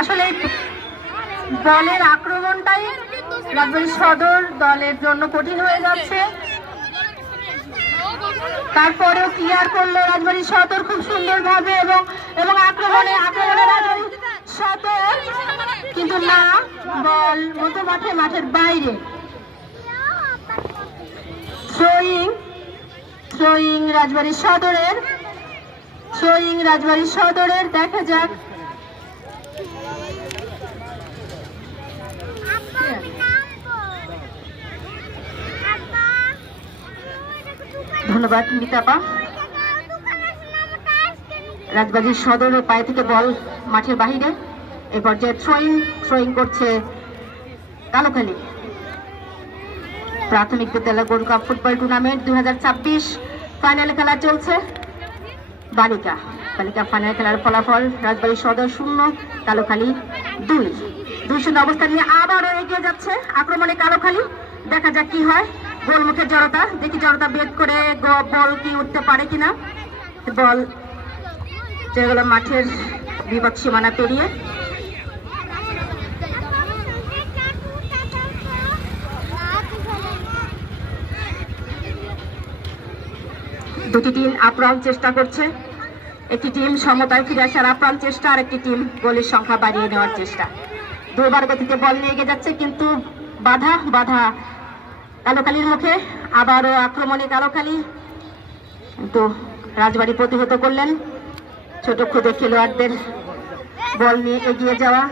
আসলে বলের আক্রমণটাই রাজবাড়ী সদর দলের জন্য কঠিন হয়ে যাচ্ছে। তারপরেও ক্লিয়ার করলো রাজবাড়ী সদর খুব সুন্দরভাবে এবং আক্রমণে রাজবাড়ী সদর, কিন্তু না, বল মতো মাঠের বাইরে। থ্রোয়িং রাজবাড়ী সদরের দেখা যাক। ধন্যবাদ মিতাপা। রাজবাড়ী সদরের পায়ে থেকে বল মাঠের বাহিরে। এই পর্যায়ে থ্রোয়িং করছে কালোখালী। প্রাথমিক বিদ্যালয় gold cup football tournament 2026 final খেলা চলছে। বালিকা ফাইনাল খেলার ফলাফল রাজবাড়ী সদর 0, কালোখালী 2-0 অবস্থা নিয়ে আবারও এগিয়ে যাচ্ছে আক্রমণে কালোখালী। দেখা যাক কি হয়। গোলমুখের জড়তা, দেখি জড়তা বেদ করে বল কি উঠতে পারে কিনা। বল যেগুলো মাঠের বিপদ সীমানা পেরিয়ে। দুটি টিম আপ্রাণ চেষ্টা করছে। একটি টিম সমতায় ফিরে আসার আপ্রাণ চেষ্টা, আর একটি টিম গোলের সংখ্যা বাড়িয়ে নেওয়ার চেষ্টা। দুবার গতিতে বল নিয়ে এগিয়ে যাচ্ছে, কিন্তু বাধা কালোখালীর মুখে। আবারও আক্রমণে কালোখালী, কিন্তু রাজবাড়ী প্রতিহত করলেন। ছোট ক্ষুদে খেলোয়াড়দের বল নিয়ে এগিয়ে যাওয়া।